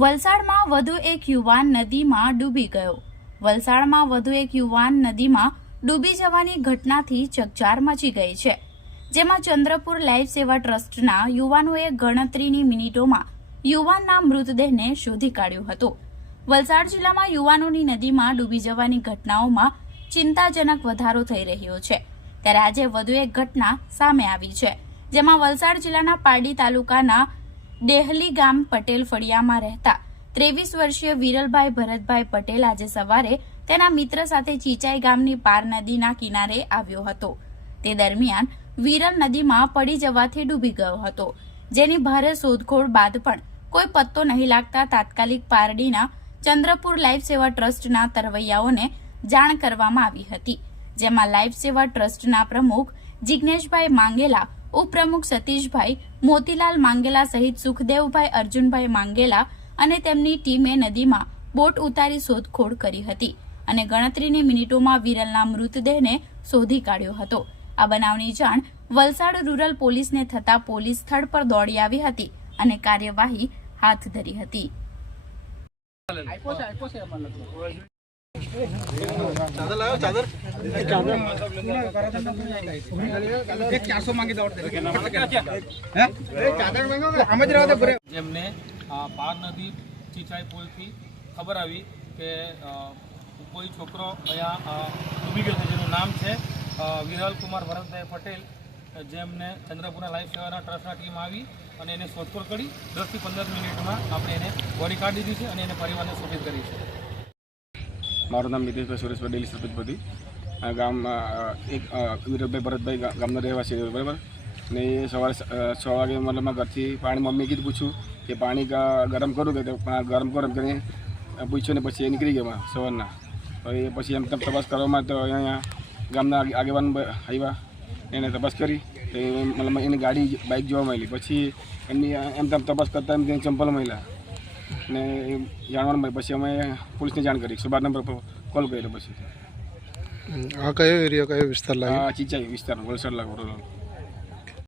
વલસાડમાં વધુ એક યુવાન નદીમાં ડૂબી ગયો. વલસાડમાં વધુ એક યુવાન નદીમાં ડૂબી જવાની ઘટનાથી ચકચાર મચી ગઈ છે, જેમાં ચંદ્રપુર લાઈફ સેવા ટ્રસ્ટના યુવાનોએ ગણતરીની મિનિટોમાં યુવાનના મૃતદેહને શોધી કાઢ્યો હતો. વલસાડ જિલ્લામાં યુવાનોની નદીમાં ડૂબી જવાની ઘટનાઓમાં ચિંતાજનક વધારો થઈ રહ્યો છે. ત્યારે આજે વધુ એક ઘટના સામે આવી છે, જેમાં વલસાડ જિલ્લાના પારડી તાલુકાના ડેહલી ગામ પટેલ ફળિયામાં રહેતા 23 વર્ષીય વિરલભાઈ ભરતભાઈ પટેલ આજે સવારે તેના મિત્ર સાથે ચીચાઈ ગામની પાર નદીના કિનારે આવ્યો હતો. તે દરમિયાન વિરલ નદીમાં પડી જવાથી ડૂબી ગયો હતો, જેની ભારે શોધખોળ બાદ પણ કોઈ પત્તો નહીં લાગતા તાત્કાલિક પારડીના ચંદ્રપુર લાઈફ સેવા ટ્રસ્ટના તરવૈયાઓને જાણ કરવામાં આવી હતી, જેમાં લાઈફ સેવા ટ્રસ્ટના પ્રમુખ જિગ્નેશભાઈ માંગેલા, ઉપપ્રમુખ સતીશભાઈ, મોતીલાલ માંગેલા સહિત સુખદેવભાઈ અર્જુનભાઈ માંગેલા અને તેમની ટીમે નદીમાં બોટ ઉતારી શોધખોળ કરી હતી અને ગણતરીની મિનિટોમાં વિરલના મૃતદેહને શોધી કાઢ્યો હતો. આ બનાવની જાણ વલસાડ રૂરલ પોલીસને થતા પોલીસ સ્થળ પર દોડી આવી હતી અને કાર્યવાહી હાથ ધરી હતી. જેમને પાર નદી ચીચાઈ પુલથી ખબર આવી કે કોઈ છોકરો અહીંયા ડૂબી ગયો છે, જેનું નામ છે વિરલ કુમાર ભરતભાઈ પટેલ, જેમને ચંદ્રપુરના લાઈફ સેવાના ટ્રસ્ટના ટીમ આવી અને એને શોધખોળ કરી 10 થી 15 મિનિટમાં આપણે એને બોડી કાઢી દીધી છે અને એને પરિવારને સૂચિત કરી છે. મારું નામ નીતિશભાઈ સુરેશભાઈ ડેલી સરપંચપતિ. આ ગામ એક વિરલભાઈ ભરતભાઈ ગામના રહેવાસી, બરાબર ને એ સવારે 6 વાગે મતલબ ઘરથી પાણી મમ્મીએ કીધું, પૂછ્યું કે પાણી ગરમ કરું કે ગરમ કરીને પૂછ્યું ને પછી એ નીકળી ગયા સવારના. પછી એમ તપાસ કરવામાં તો અહીંયા ગામના આગેવાન આવ્યા, એને તપાસ કરી તો મતલબ એની ગાડી બાઇક જોવા મળી. પછી એમની એમ તપાસ કરતાં એમ ચંપલ મળ્યા ને એ જાણવાનું મળે. પછી અમે પોલીસને જાણ કરી, 112 નંબર પર કોલ કર્યો. પછી આ કયો એરિયા, કયો વિસ્તાર લાગે? ચીચાઈ વિસ્તાર, વલસાડ લાગુ.